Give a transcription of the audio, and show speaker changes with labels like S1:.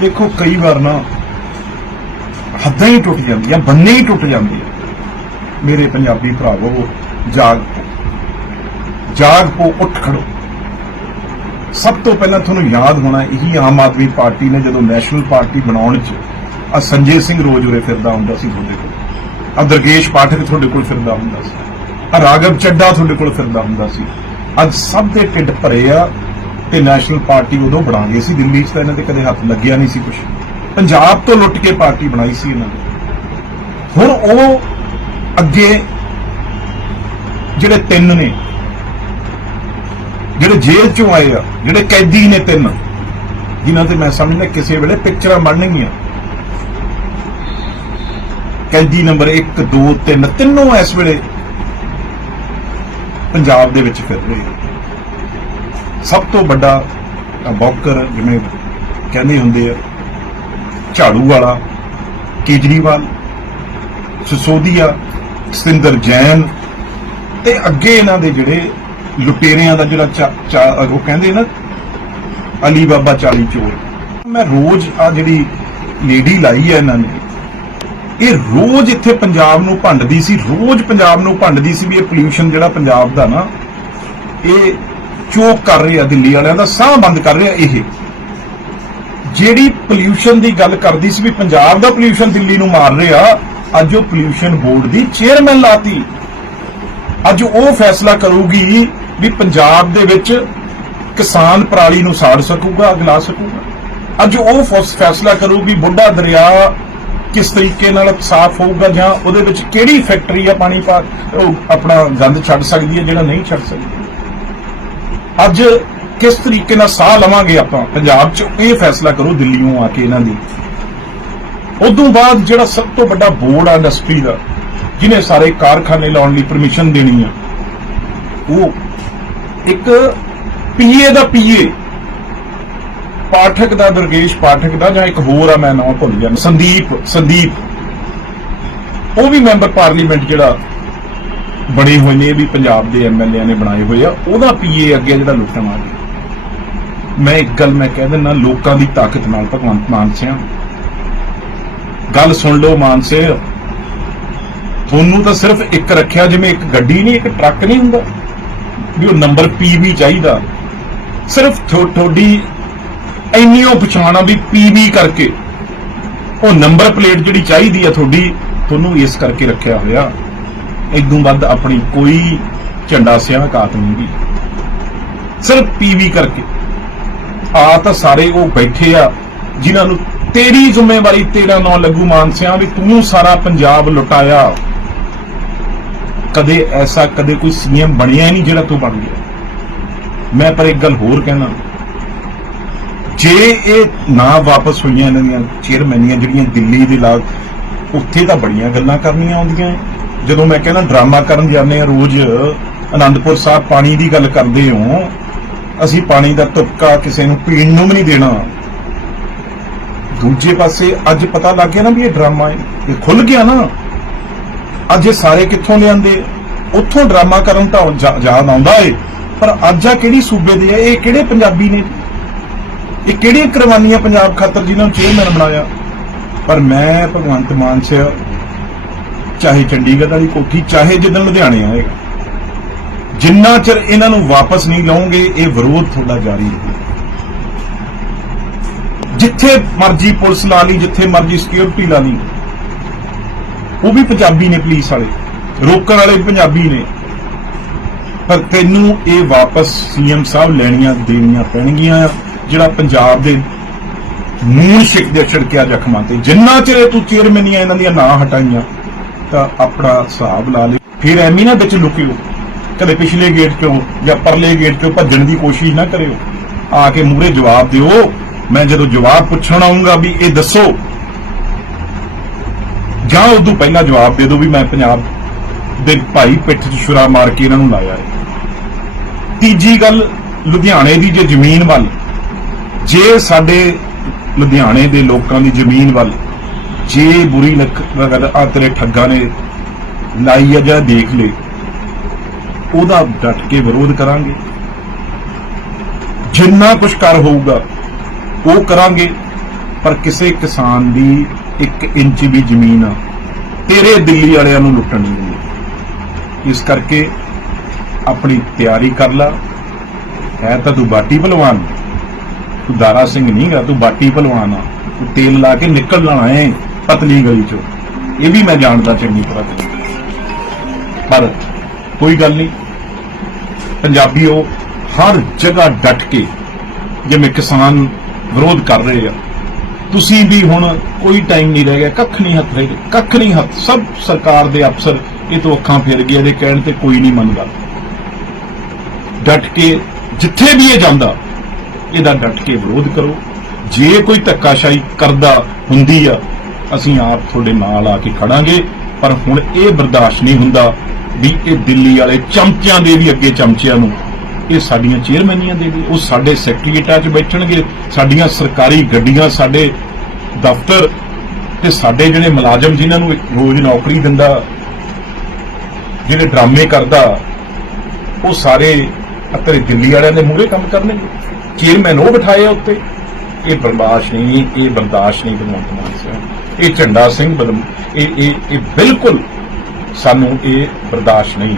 S1: ਦੇਖੋ, ਕਈ ਵਾਰ ਨਾ ਹੱਦਾਂ ਹੀ ਟੁੱਟ ਜਾਂਦੀਆਂ ਬੰਨੇ ਹੀ ਟੁੱਟ ਜਾਂਦੇ ਮੇਰੇ ਪੰਜਾਬੀ ਭਰਾਵੋ ਜਾਗ ਪਓ। ਜਾਗ ਪੋ, ਉੱਠ ਖੜੋ। ਸਭ ਤੋਂ ਪਹਿਲਾਂ ਤੁਹਾਨੂੰ ਯਾਦ ਹੋਣਾ, ਇਹੀ ਆਮ ਆਦਮੀ ਪਾਰਟੀ ਨੇ ਜਦੋਂ ਨੈਸ਼ਨਲ ਪਾਰਟੀ ਬਣਾਉਣ 'ਚ ਆ ਸੰਜੇ ਸਿੰਘ ਰੋਜ਼ ਉਰੇ ਫਿਰਦਾ ਹੁੰਦਾ ਸੀ ਤੁਹਾਡੇ ਕੋਲ। ਆ ਦਰਗੇਸ਼ ਪਾਠਕ ਤੁਹਾਡੇ ਕੋਲ ਫਿਰਦਾ ਹੁੰਦਾ ਸੀ। ਆ ਰਾਗਵ ਚੱਡਾ ਤੁਹਾਡੇ ਕੋਲ ਫਿਰਦਾ ਹੁੰਦਾ ਸੀ। ਅੱਜ ਸਭ ਦੇ ਢਿੱਡ ਭਰੇ ਆ। ਤੇ ਨੈਸ਼ਨਲ ਪਾਰਟੀ ਉਦੋਂ ਬਣਾ ਗਏ ਸੀ, ਦਿੱਲੀ 'ਚ ਤਾਂ ਇਹਨਾਂ ਦੇ ਕਦੇ ਹੱਥ ਲੱਗਿਆ ਨਹੀਂ ਸੀ ਕੁਝ ਪੰਜਾਬ ਤੋਂ ਲੁੱਟ ਕੇ ਪਾਰਟੀ ਬਣਾਈ ਸੀ ਇਹਨਾਂ ਨੇ। ਹੁਣ ਉਹ ਅੱਗੇ ਜਿਹੜੇ ਤਿੰਨ ਨੇ, ਜਿਹੜੇ ਜੇਲ੍ਹ ਚੋਂ ਆਏ ਆ, ਜਿਹੜੇ ਕੈਦੀ ਨੇ ਤਿੰਨ, ਜਿਨ੍ਹਾਂ ਤੇ ਮੈਂ ਸਮਝਦਾ ਕਿਸੇ ਵੇਲੇ ਪਿਕਚਰਾਂ ਬਣਨਗੀਆਂ। ਕੈਦੀ ਨੰਬਰ 1 2 3 ਤਿੰਨੋਂ ਇਸ ਵੇਲੇ ਪੰਜਾਬ ਦੇ ਵਿੱਚ ਫਿਰ ਰਹੇ ਆ। ਸਭ ਤੋਂ ਵੱਡਾ ਬੌਕਰ ਜਿਵੇਂ ਕਹਿੰਦੇ ਹੁੰਦੇ ਆ, ਝਾੜੂ ਵਾਲਾ, ਕੇਜਰੀਵਾਲ, ਸਸੋਦੀਆ, ਸਤਿੰਦਰ ਜੈਨ ਤੇ ਅੱਗੇ ਇਹਨਾਂ ਦੇ ਜਿਹੜੇ ਲੁਟੇਰਿਆਂ ਦਾ ਜਿਹੜਾ ਚਾ- ਚਾ- ਉਹ ਕਹਿੰਦੇ ਨਾ, ਅਲੀ ਬਾਬਾ ਚਾਲੀ ਚੋਰ। ਮੈਂ ਰੋਜ਼ ਆ ਜਿਹੜੀ ਲੇਡੀ ਲਾਈ ਹੈ ਇਹਨਾਂ ਨੇ, ਇਹ ਰੋਜ਼ ਇੱਥੇ ਪੰਜਾਬ ਨੂੰ ਭੰਡਦੀ ਸੀ, ਰੋਜ਼ ਪੰਜਾਬ ਨੂੰ ਭੰਡਦੀ ਸੀ ਵੀ ਇਹ ਪੋਲਿਊਸ਼ਨ ਜਿਹੜਾ ਪੰਜਾਬ ਦਾ ਨਾ, ਇਹ ਚੋਕ ਕਰ ਰਿਹਾ ਦਿੱਲੀ ਵਾਲਿਆਂ ਦਾ, ਸਾਹ ਬੰਦ ਕਰ ਰਿਹਾ ਇਹ। ਜਿਹੜੀ ਪੋਲਿਊਸ਼ਨ ਦੀ ਗੱਲ ਕਰਦੀ ਸੀ ਵੀ ਪੰਜਾਬ ਦਾ ਪੋਲਿਊਸ਼ਨ ਦਿੱਲੀ ਨੂੰ ਮਾਰ ਰਿਹਾ, ਅੱਜ ਉਹ ਪੋਲਿਊਸ਼ਨ ਬੋਰਡ ਦੀ ਚੇਅਰਮੈਨ ਲਾਤੀ। ਅੱਜ ਉਹ ਫੈਸਲਾ ਕਰੂਗੀ ਵੀ ਪੰਜਾਬ ਦੇ ਵਿੱਚ ਕਿਸਾਨ ਪਰਾਲੀ ਨੂੰ ਸਾੜ ਸਕੂਗਾ, ਅਗਲਾ ਸਕੂਗਾ। ਅੱਜ ਉਹ ਫਸ- ਫੈਸਲਾ ਕਰੂਗੀ ਬੁੱਢਾ ਦਰਿਆ ਕਿਸ ਤਰੀਕੇ ਨਾਲ ਸਾਫ਼ ਹੋਊਗਾ ਜਾਂ ਉਹਦੇ ਵਿੱਚ ਕਿਹੜੀ ਫੈਕਟਰੀ ਆ ਪਾਣੀ ਪਾ ਆਪਣਾ ਗੰਦ ਛੱਡ ਸਕਦੀ ਹੈ, ਜਿਹੜਾ ਨਹੀਂ ਛੱਡ ਸਕਦੀ। ਅੱਜ ਕਿਸ ਤਰੀਕੇ ਨਾਲ ਸਾਹ ਲਵਾਂਗੇ ਆਪਾਂ? ਪੰਜਾਬ 'ਚ ਇਹ ਫੈਸਲਾ ਕਰੋ ਦਿੱਲੀੋਂ ਆ ਕੇ ਇਹਨਾਂ ਦੀ। ਉਦੋਂ ਬਾਅਦ ਜਿਹੜਾ ਸਭ ਤੋਂ ਵੱਡਾ ਬੋਰਡ ਆ, ਇੰਡਸਟਰੀ ਦਾ, ਜਿਹਨੇ ਸਾਰੇ ਕਾਰਖਾਨੇ ਲਾਉਣ ਲਈ ਪਰਮਿਸ਼ਨ ਦੇਣੀ ਆ, ਉਹ ਇੱਕ ਪੀਏ ਦਾ ਪੀਏ, ਪਾਠਕ ਦਾ ਦੁਰਗੇਸ਼ ਪਾਠਕ ਦਾ ਜਾਂ ਇੱਕ ਹੋਰ ਆ, ਮੈਂ ਨਾਮ ਭੁੱਲ ਗਿਆ, ਸੰਦੀਪ ਸੰਦੀਪ। ਉਹ ਵੀ ਮੈਂਬਰ ਪਾਰਲੀਮੈਂਟ ਜਿਹੜਾ ਬਣੇ ਹੋਏ ਨੇ ਵੀ ਪੰਜਾਬ ਦੇ ਐਮਐਲਏ ਨੇ ਬਣਾਏ ਹੋਏ ਆ, ਉਹਦਾ ਪੀਏ ਅੱਗੇ ਜਿਹੜਾ ਲੁੱਟਣ ਆ। ਮੈਂ ਇੱਕ ਗੱਲ ਮੈਂ ਕਹਿ ਦਿੰਦਾ, ਲੋਕਾਂ ਦੀ ਤਾਕਤ ਨਾਲ ਭਗਵੰਤ ਮਾਨ ਸਿਆ। ਗੱਲ ਸੁਣ ਲਓ ਮਾਨ ਸਿੰਘ ਤੁਹਾਨੂੰ ਤਾਂ ਸਿਰਫ ਇੱਕ ਰੱਖਿਆ, ਜਿਵੇਂ ਇੱਕ ਗੱਡੀ ਨਹੀਂ, ਇੱਕ ਟਰੱਕ ਨਹੀਂ ਹੁੰਦਾ, ਵੀ ਉਹ ਨੰਬਰ ਪੀਬੀ ਚਾਹੀਦਾ। ਸਿਰਫ ਤੁਹਾਡੀ ਇੰਨੀ ਉਹ ਪਛਾਣਾ ਵੀ ਪੀਬੀ ਕਰਕੇ, ਉਹ ਨੰਬਰ ਪਲੇਟ ਜਿਹੜੀ ਚਾਹੀਦੀ ਆ ਤੁਹਾਡੀ, ਤੁਹਾਨੂੰ ਇਸ ਕਰਕੇ ਰੱਖਿਆ ਹੋਇਆ। ਇਦੋਂ ਵੱਧ ਆਪਣੀ ਕੋਈ ਝੰਡਾ ਸਿਆਹ ਕਾਤ ਨਹੀਂ ਦੀ ਸਿਰਫ ਪੀਵੀ ਕਰਕੇ। ਆ ਤਾਂ ਸਾਰੇ ਉਹ ਬੈਠੇ ਆ, ਜਿਨ੍ਹਾਂ ਨੂੰ ਤੇਰੀ ਜ਼ਿੰਮੇਵਾਰੀ ਤੇਰਾ ਨਾਂ ਲੱਗੂ ਮਾਨਸਿਆ ਵੀ ਤੂੰ ਸਾਰਾ ਪੰਜਾਬ ਲੁਟਾਇਆ। ਕਦੇ ਐਸਾ, ਕਦੇ ਕੋਈ ਸੀਐਮ ਬਣਿਆ ਹੀ ਨਹੀਂ ਜਿਹੜਾ ਤੂੰ ਬਣ ਗਿਆ। ਮੈਂ ਪਰ ਇੱਕ ਗੱਲ ਹੋਰ ਕਹਿਣਾ। ਜੇ ਇਹ ਨਾ ਵਾਪਸ ਹੋਈਆਂ ਇਹਨਾਂ ਦੀਆਂ ਚੇਅਰਮੈਨੀਆਂ ਜਿਹੜੀਆਂ ਦਿੱਲੀ ਦੇ ਲਾਗ ਉੱਥੇ ਤਾਂ ਬੜੀਆਂ ਗੱਲਾਂ ਕਰਨੀਆਂ ਆਉਂਦੀਆਂ। ਜਦੋਂ ਮੈਂ ਕਹਿੰਦਾ ਡਰਾਮਾ ਕਰਨ ਜਾਂਦੇ ਆ ਰੋਜ਼ ਆਨੰਦਪੁਰ ਸਾਹਿਬ ਪਾਣੀ ਦੀ ਗੱਲ ਕਰਦੇ ਹੋ, ਅਸੀਂ ਪਾਣੀ ਦਾ ਤੁਪਕਾ ਕਿਸੇ ਨੂੰ ਪੀਣ ਨੂੰ ਵੀ ਨਹੀਂ ਦੇਣਾ। ਦੂਜੇ ਪਾਸੇ ਅੱਜ ਪਤਾ ਲੱਗ ਗਿਆ ਨਾ ਵੀ ਇਹ ਡਰਾਮਾ ਹੈ। ਇਹ ਖੁੱਲ ਗਿਆ ਨਾ। ਅੱਜ ਇਹ ਸਾਰੇ ਕਿੱਥੋਂ ਲਿਆਂਦੇ? ਉੱਥੋਂ ਡਰਾਮਾ ਕਰਨ ਤਾਂ ਯਾਦ ਆਉਂਦਾ ਏ। ਪਰ ਅੱਜ ਆ ਕਿਹੜੀ ਸੂਬੇ ਦੇ ਆ? ਇਹ ਕਿਹੜੇ ਪੰਜਾਬੀ ਨੇ? ਇਹ ਕਿਹੜੀਆਂ ਕੁਰਬਾਨੀਆਂ ਪੰਜਾਬ ਖਾਤਰ ਜਿਨ੍ਹਾਂ ਨੂੰ ਚੇਅਰਮੈਨ ਬਣਾਇਆ? ਪਰ ਮੈਂ ਭਗਵੰਤ ਮਾਨ ਚ ਚਾਹੇ ਚੰਡੀਗੜ੍ਹ ਵਾਲੀ ਕੋਠੀ, ਚਾਹੇ ਜਿੱਦਣ ਲੁਧਿਆਣੇ ਆਏਗਾ ਜਿੰਨਾ ਚਿਰ ਇਹਨਾਂ ਨੂੰ ਵਾਪਸ ਨਹੀਂ ਲਾਉਂਗੇ ਇਹ ਵਿਰੋਧ ਤੁਹਾਡਾ ਜਾਰੀ ਰਹੇਗਾ। ਜਿੱਥੇ ਮਰਜ਼ੀ ਪੁਲਿਸ ਲਾ ਲਈ, ਜਿੱਥੇ ਮਰਜ਼ੀ ਸਿਕਿਉਰਿਟੀ ਲਾ ਲਈ, ਉਹ ਵੀ ਪੰਜਾਬੀ ਨੇ ਪੁਲਿਸ ਵਾਲੇ। ਰੋਕਣ ਵਾਲੇ ਪੰਜਾਬੀ ਨੇ। ਪਰ ਤੈਨੂੰ ਇਹ ਵਾਪਸ ਸੀਐਮ ਸਾਹਿਬ ਲੈਣੀਆਂ, ਦੇਣੀਆਂ ਪੈਣਗੀਆਂ ਜਿਹੜਾ ਪੰਜਾਬ ਦੇ ਮੂਲ ਛਿਕ ਦੇ ਛੜਕਿਆ ਜ਼ਖਮਾਂ ਤੇ। ਜਿੰਨਾ ਚਿਰ ਇਹ ਤੂੰ ਚੇਅਰਮੈਨੀਆਂ ਇਹਨਾਂ ਦੀਆਂ ਨਾ ਹਟਾਈਆਂ ਤਾਂ ਆਪਣਾ ਹਿਸਾਬ ਲਾ ਲਈ ਫਿਰ ਐਵੇਂ ਨਾ ਵਿੱਚ ਲੁਕਿਓ। ਕਦੇ ਪਿਛਲੇ ਗੇਟ ਚੋਂ ਜਾਂ ਪਰਲੇ ਗੇਟ ਚੋਂ ਭੱਜਣ ਦੀ ਕੋਸ਼ਿਸ਼ ਨਾ ਕਰਿਓ। ਆ ਕੇ ਮੂਹਰੇ ਜਵਾਬ ਦਿਓ। ਮੈਂ ਜਦੋਂ ਜਵਾਬ ਪੁੱਛਣ ਆਉਂਗਾ ਵੀ ਇਹ ਦੱਸੋ। ਜਾਂ ਉਦੋਂ ਪਹਿਲਾਂ ਜਵਾਬ ਦੇ ਦਿਓ ਵੀ ਮੈਂ ਪੰਜਾਬ ਦੇ ਭਾਈ ਪਿੱਠ 'ਚ ਛੁਰਾ ਮਾਰ ਕੇ ਇਹਨਾਂ ਨੂੰ ਲਾਇਆ ਹੈ। ਤੀਜੀ ਗੱਲ, ਲੁਧਿਆਣੇ ਦੀ ਜੇ ਜ਼ਮੀਨ ਵੱਲ। ਜੇ ਸਾਡੇ ਲੁਧਿਆਣੇ ਦੇ ਲੋਕਾਂ ਦੀ ਜ਼ਮੀਨ ਵੱਲ ਜੇ ਬੁਰੀ ਨਗਰ ਆ ਤੇਰੇ ਠੱਗਾਂ ਨੇ ਲਾਈ ਆ ਜਾਂ ਦੇਖ ਲੈ ਉਹਦਾ ਡਟ ਕੇ ਵਿਰੋਧ ਕਰਾਂਗੇ। ਜਿੰਨਾ ਕੁਝ ਕਰ ਹੋਊਗਾ, ਉਹ ਕਰਾਂਗੇ, ਪਰ ਕਿਸੇ ਕਿਸਾਨ ਦੀ 1 ਇੰਚ ਵੀ ਜ਼ਮੀਨ ਆ ਤੇਰੇ ਦਿੱਲੀ ਵਾਲਿਆਂ ਨੂੰ ਲੁੱਟਣ ਨਹੀਂ। ਇਸ ਕਰਕੇ ਆਪਣੀ ਤਿਆਰੀ ਕਰ ਲੈ। ਹੈ ਤਾਂ ਤੂੰ ਬਾਟੀ ਭਲਵਾਨ ਤੂੰ ਦਾਰਾ ਸਿੰਘ ਨਹੀਂਗਾ ਤੂੰ ਬਾਟੀ ਭਲਵਾਨ ਆ। ਤੂੰ ਤੇਲ ਲਾ ਕੇ ਨਿਕਲ ਜਾਣਾ ਏ ਪਤਲੀ ਗਲੀ ਚੋਂ। ਇਹ ਵੀ ਮੈਂ ਜਾਣਦਾ ਚੰਗੀ ਤਰ੍ਹਾਂ ਪਰ ਕੋਈ ਗੱਲ ਨਹੀਂ। ਪੰਜਾਬੀਓ ਹਰ ਜਗ੍ਹਾ ਡਟ ਕੇ ਜਿਵੇਂ ਕਿਸਾਨ ਵਿਰੋਧ ਕਰ ਰਹੇ ਆ। ਤੁਸੀਂ ਵੀ ਹੁਣ ਕੋਈ ਟਾਈਮ ਨਹੀਂ ਰਹਿ ਗਿਆ। ਕੱਖ ਨਹੀਂ ਹੱਥ ਰਹਿ ਗਿਆ। ਕੱਖ ਨਹੀਂ ਹੱਥ। ਸਭ ਸਰਕਾਰ ਦੇ ਅਫਸਰ ਇਹ ਤੋਂ ਅੱਖਾਂ ਫਿਰ ਗਏ ਇਹਦੇ ਕਹਿਣ ਤੇ ਕੋਈ ਨਹੀਂ ਮੰਨਦਾ। ਡਟ ਕੇ ਜਿੱਥੇ ਵੀ ਇਹ ਜਾਂਦਾ, ਇਹਦਾ ਡਟ ਕੇ ਵਿਰੋਧ ਕਰੋ। ਜੇ ਕੋਈ ਧੱਕਾਸ਼ਾਹੀ ਕਰਦਾ ਹੁੰਦੀ ਆ ਅਸੀਂ ਆਪ ਤੁਹਾਡੇ ਨਾਲ ਆ ਕੇ ਖੜਾਂਗੇ। ਪਰ ਹੁਣ ਇਹ ਬਰਦਾਸ਼ਤ ਨਹੀਂ ਹੁੰਦਾ ਵੀ ਇਹ ਦਿੱਲੀ ਵਾਲੇ ਚਮਚਿਆਂ ਦੇ ਵੀ ਅੱਗੇ ਚਮਚਿਆਂ ਨੂੰ। ਇਹ ਸਾਡੀਆਂ ਚੇਅਰਮੈਨੀਆਂ ਦੇ ਵੀ, ਉਹ ਸਾਡੇ ਸੈਕਟਰੀਏਟਾਂ 'ਚ ਬੈਠਣਗੇ, ਸਾਡੀਆਂ ਸਰਕਾਰੀ ਗੱਡੀਆਂ, ਸਾਡੇ ਦਫ਼ਤਰ ਤੇ ਸਾਡੇ ਜਿਹੜੇ ਮੁਲਾਜ਼ਮ ਜਿਨ੍ਹਾਂ ਨੂੰ ਰੋਜ਼ ਨੌਕਰੀ ਦਿੰਦਾ, ਜਿਹੜੇ ਡਰਾਮੇ ਕਰਦਾ, ਉਹ ਸਾਰੇ ਤੇਰੇ ਦਿੱਲੀ ਵਾਲਿਆਂ ਦੇ ਮੂਹਰੇ ਕੰਮ ਕਰਨਗੇ। ਚੇਅਰਮੈਨ ਉਹ ਬਿਠਾਏ ਆ ਉੱਤੇ। ਇਹ ਬਰਦਾਸ਼ਤ ਨਹੀਂ, ਇਹ ਬਰਦਾਸ਼ਤ ਨਹੀਂ ਭਗਵੰਤ ਮਾਨ ਸਾਹਿਬ। ਇਹ ਝੰਡਾ ਸਿੰਘ ਬਦਮ ਇਹ ਇਹ ਇਹ ਬਿਲਕੁਲ ਸਾਨੂੰ ਇਹ ਬਰਦਾਸ਼ਤ ਨਹੀਂ।